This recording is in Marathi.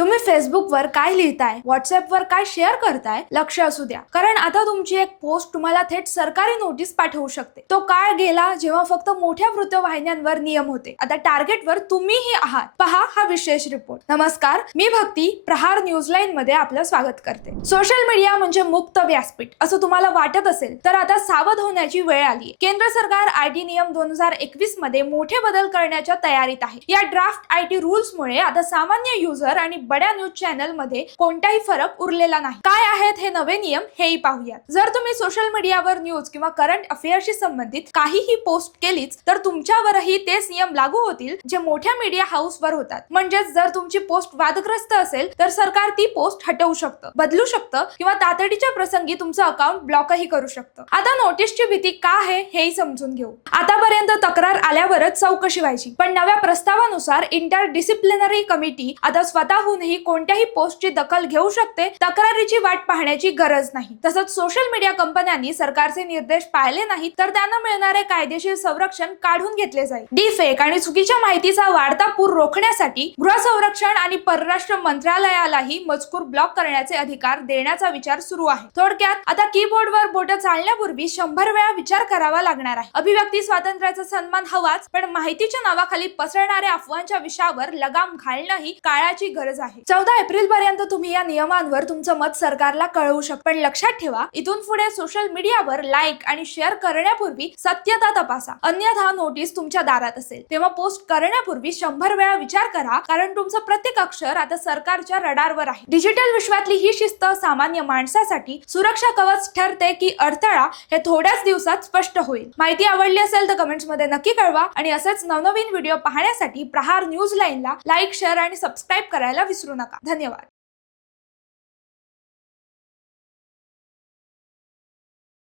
तुम्ही फेसबुकवर काय लिहिताय, व्हॉट्सअपवर काय शेअर करताय, लक्ष असू द्या. कारण आता तुमची एक पोस्ट तुम्हाला थेट सरकारी नोटीस पाठवू शकते. तो काळ गेला जेव्हा फक्त मोठ्या वृत्तवाहिन्यांवर नियम होते. आता टार्गेटवर तुम्हीही आहात. पहा हा विशेष रिपोर्ट. नमस्कार, मी भक्ती, प्रहार न्यूजलाईन मध्ये आपलं स्वागत करते. सोशल मीडिया म्हणजे मुक्त व्यासपीठ असं तुम्हाला वाटत असेल तर आता सावध होण्याची वेळ आली. केंद्र सरकार आयटी नियम 2021 मध्ये मोठे बदल करण्याच्या तयारीत आहे. या ड्राफ्ट आयटी रूल्स मुळे आता सामान्य युजर आणि बड्या न्यूज चॅनल मध्ये कोणताही फरक उरलेला नाही. काय आहेत हे नवे नियम हेही पाहूयात. जर तुम्ही सोशल मीडियावर न्यूज किंवा करंट अफेअरशी संबंधित काहीही पोस्ट केलीच तर तुमच्यावरही तेच नियम लागू होतील जे मोठ्या मीडिया हाऊसवर होतात. म्हणजेच जर तुमची पोस्ट वादग्रस्त असेल तर सरकार ती पोस्ट हटवू शकतं, बदलू शकतं किंवा तातडीच्या प्रसंगी तुमचं अकाउंट ब्लॉकही करू शकतं. आता नोटीसची भीती का आहे हेही समजून घेऊ. आतापर्यंत तक्रार आल्यावरच चौकशी व्हायची, पण नव्या प्रस्तावानुसार इंटर डिसिप्लिनरी कमिटी आता स्वतःहूनही कोणत्याही पोस्टची दखल घेऊ शकते. तक्रारीची वाट पाहण्याची गरज नाही. तसंच सोशल मीडिया कंपन्यांनी सरकारचे निर्देश पाळले नाहीत तर त्यांना मिळणारे कायदेशीर संरक्षण काढून घेतले जाईल. डीफेक आणि चुकीच्या माहितीचा वाढता पूर रोखण्यासाठी गृह संरक्षण आणि परराष्ट्र मंत्रालयालाही मजकूर ब्लॉक करण्याचे अधिकार देण्याचा विचार सुरू आहे. थोडक्यात आता कीबोर्डवर बोट चालण्यापूर्वी 100 वेळा विचार करावा लागणार आहे. अभिव्यक्ती स्वातंत्र्याचा सन्मान हवाच, पण माहितीच्या नावाखाली पसरणाऱ्या अफवांच्या विषयावर लगाम घालणंही काळाची गरज आहे. 14 एप्रिल पर्यंत तुम्ही या नियमांवर तुमचं मत सरकारला कळवू शकता. पण लक्षात ठेवा, इथून पुढे सोशल मीडियावर लाईक आणि शेअर करण्यापूर्वी सत्यता तपासा, अन्यथा नोटीस तुमच्या दारात असेल. तेव्हा पोस्ट करण्यापूर्वी 100 वेळा विचार करा, कारण तुमचं प्रत्येक अक्षर आता सरकारच्या रडारवर आहे. डिजिटल विश्वातली ही शिस्त सामान्य माणसासाठी सुरक्षा कवच ठरते की अडथळा हे थोड्याच दिवसात स्पष्ट होईल. माहिती आवडली असेल तर कमेंट्स मध्ये नक्की कळवा आणि असेच नवनवीन व्हिडिओ पाहण्यासाठी प्रहार न्यूज लाईनला लाईक, शेअर आणि सबस्क्राईब करायला विसरू नका. धन्यवाद.